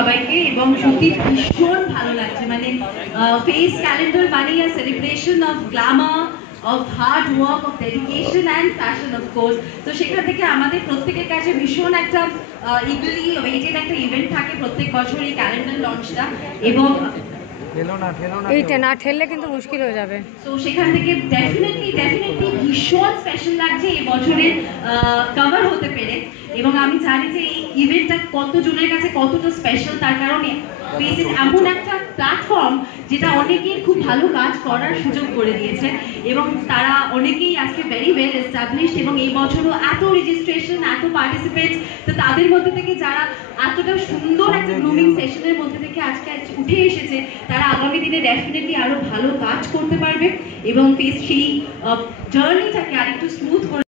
সবাইকে এবং সত্যি ভীষণ ভালো লাগছে। মানে ফেস ক্যালেন্ডার মানে a celebration of glamour, of hard work, of dedication and passion of course. তো সেখান থেকে আমাদের প্রত্যেকের কাছে ভীষণ একটা ইগলি ওয়েটেড একটা ইভেন্ট থাকে প্রত্যেক বছর এই ক্যালেন্ডার লঞ্চটা, এবং এইটা না ঠেললে কিন্তু মুশকিল হয়ে যাবে। তো সেখান থেকে ডেফিনেটলি ভীষণ স্পেশাল লাগছে এই বছরের কভার হতে পেরে। এবং আমি জানি যে এই ইভেন্টটা কতজনের কাছে কতটা স্পেশাল, তার কারণে ফেস এমন একটা প্ল্যাটফর্ম যেটা অনেকেই খুব ভালো কাজ করার সুযোগ করে দিয়েছে এবং তারা অনেকেই আজকে ভেরি ওয়েল এস্টাবলিশড এবং এই বছরও এত রেজিস্ট্রেশন, এত পার্টিসিপেটস। তো তাদের মধ্যে থেকে যারা এতটা সুন্দর একটা গ্রুমিং সেশনের মধ্যে থেকে আজকে উঠে এসেছে, তারা আগামী দিনে ডেফিনেটলি আরো ভালো কাজ করতে পারবে এবং ফেস সেই জার্নিটাকে আরেকটু স্মুথ করে